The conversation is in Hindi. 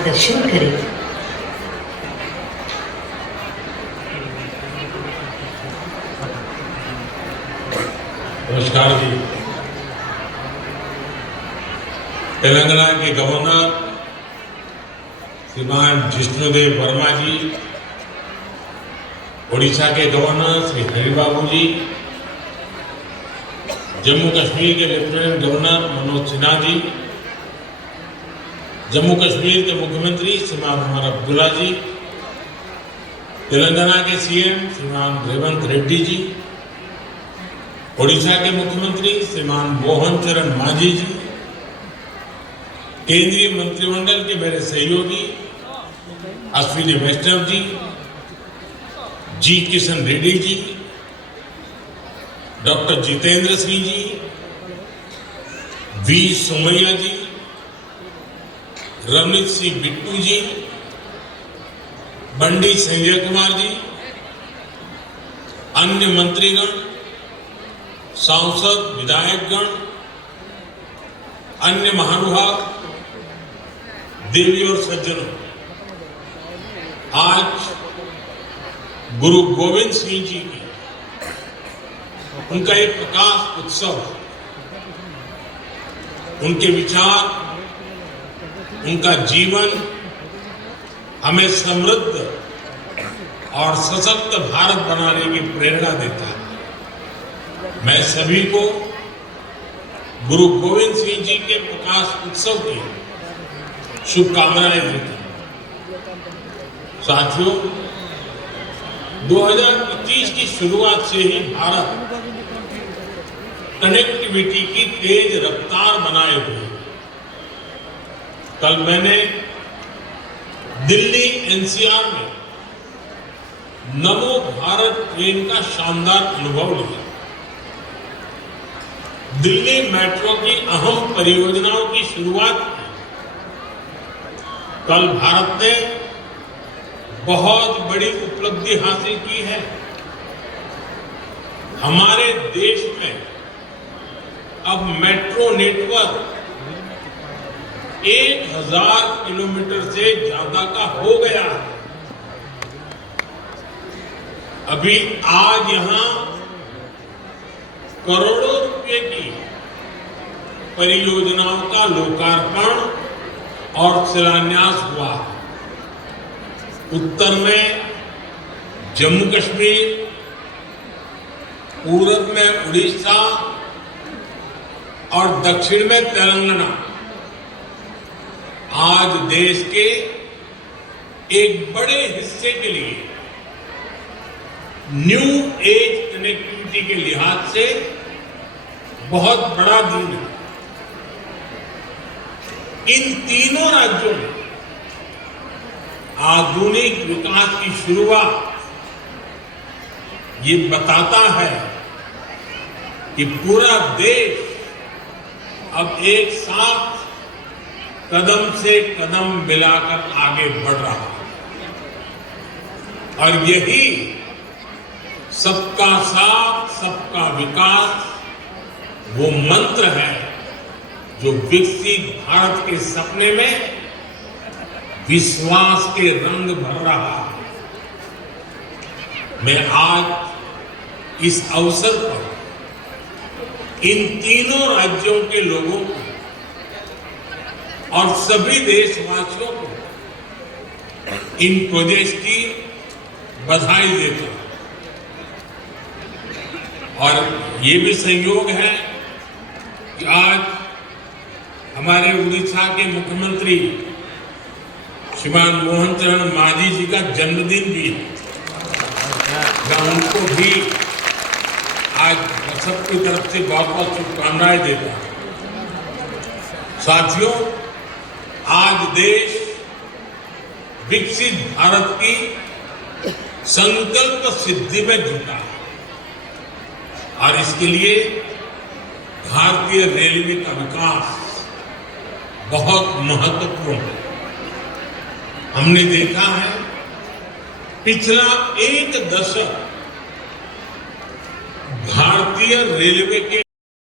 मार्गदर्शन करें। नमस्कार जी। तेलंगाना के गवर्नर श्रीमान जिष्णुदेव वर्मा जी, ओडिशा के गवर्नर श्री हरिबाबू जी, जम्मू कश्मीर के लेफ्टिनेंट गवर्नर मनोज सिन्हा जी, जम्मू कश्मीर के मुख्यमंत्री श्रीमान उमर अब्दुल्ला जी, तेलंगाना के सीएम श्रीमान रेवंत रेड्डी जी, ओडिशा के मुख्यमंत्री श्रीमान मोहन चरण मांझी जी, केंद्रीय मंत्रिमंडल के मेरे सहयोगी अश्विनी वैष्णव जी किशन रेड्डी जी, डॉक्टर जितेंद्र सिंह जी, वी सोमैया जी, रवनीत सिंह बिट्टू जी, बंडी संजय कुमार जी, अन्य मंत्रीगण, सांसद विधायकगण, अन्य महानुभाव, देवी और सज्जनों, आज गुरु गोविंद सिंह जी की उनका एक प्रकाश उत्सव, उनके विचार, उनका जीवन हमें समृद्ध और सशक्त भारत बनाने की प्रेरणा देता है। मैं सभी को गुरु गोविंद सिंह जी के प्रकाश उत्सव की शुभकामनाएं देता हूं। साथियों, 2025 की शुरुआत से ही भारत कनेक्टिविटी की तेज रफ्तार बनाए हुए। कल मैंने दिल्ली एनसीआर में नमो भारत ट्रेन का शानदार अनुभव लिया। दिल्ली मेट्रो की अहम परियोजनाओं की शुरुआत की। कल भारत ने बहुत बड़ी उपलब्धि हासिल की है। हमारे देश में अब मेट्रो नेटवर्क 1000 किलोमीटर से ज्यादा का हो गया है। अभी आज यहां करोड़ों रुपए की परियोजनाओं का लोकार्पण और शिलान्यास हुआ है। उत्तर में जम्मू कश्मीर, पूर्व में उड़ीसा और दक्षिण में तेलंगाना आज देश के एक बड़े हिस्से के लिए न्यू एज कनेक्टिविटी के लिहाज से बहुत बड़ा दिन है। इन तीनों राज्यों में आधुनिक विकास की शुरुआत ये बताता है कि पूरा देश अब एक साथ कदम से कदम मिलाकर आगे बढ़ रहा है। और यही सबका साथ सबका विकास वो मंत्र है जो विकसित भारत के सपने में विश्वास के रंग भर रहा है। मैं आज इस अवसर पर इन तीनों राज्यों के लोगों को और सभी देशवासियों को इन प्रोजेक्ट की बधाई देता हूं। और ये भी संयोग है कि आज हमारे उड़ीसा के मुख्यमंत्री श्रीमान मोहन चरण मांझी जी का जन्मदिन भी है। मैं उनको भी आज सबकी तरफ से बहुत बहुत शुभकामनाएं देता हूं। साथियों, आज देश विकसित भारत की संकल्प सिद्धि में जुटा है और इसके लिए भारतीय रेलवे का विकास बहुत महत्वपूर्ण है। हमने देखा है पिछला एक दशक भारतीय रेलवे के